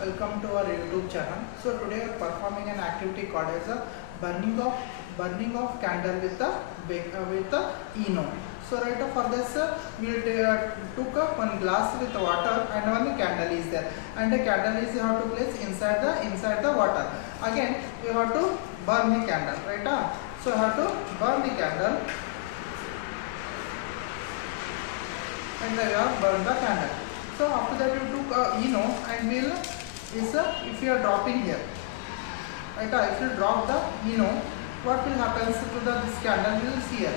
welcome to our YouTube channel. So today we are performing an activity called as a burning of candle with the eno. So right for this we took one glass with water and one candle is there, and the candle is you have to place inside the water. Again you have to burn the candle, right? So you have to burn the candle and then you have burned the candle. So after that you took eno and will if you are dropping here, right? If you drop the eno, what will happen to this candle? You will see here.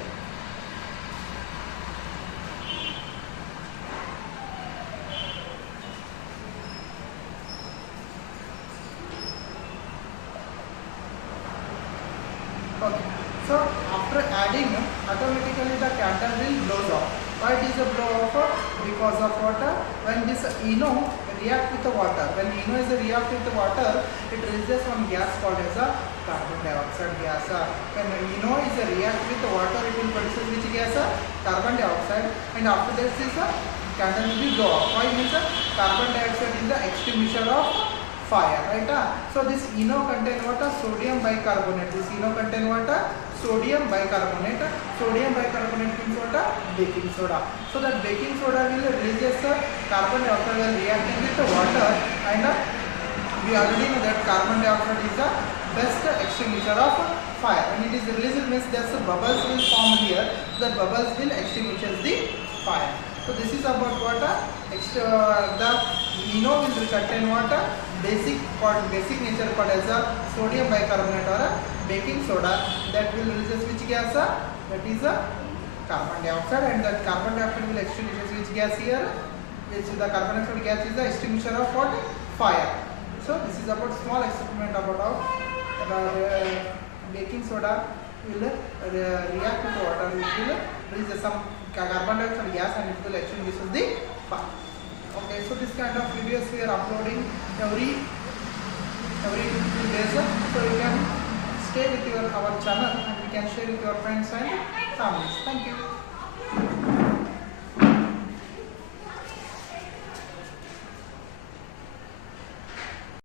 Okay. So after adding, automatically the candle will blow off. Why it is a blow off? Because of water. When this eno react with the water, when eno is react with the water, it releases one gas called as a carbon dioxide gas. When eno is react with the water, it will produce which gas? Carbon dioxide, and after this is a candle will be blow off. Why means carbon dioxide is the extinguisher of fire, right? So this eno contain what? Sodium bicarbonate. This eno contain what? Sodium bicarbonate. Sodium bicarbonate means what? Baking soda. So that baking soda will release carbon dioxide while reacting with the water, and we already know that carbon dioxide is the best extinguisher of fire. When it is released means that bubbles will form here. That bubbles will extinguish the fire. So this is about what? The eno will contain what? Basic nature called as a sodium bicarbonate or a baking soda, that will release which gas? That is a carbon dioxide, and that carbon dioxide will extinguish which gas here? Which the carbon dioxide gas is the extinguisher of what? Fire. So this is about small experiment about how the baking soda will react with water, it will release some carbon dioxide gas and it will extinguish the fire. Okay, so this kind of videos we are uploading every 2 days, so you can stay with our channel and you can share with your friends and families. Thank you.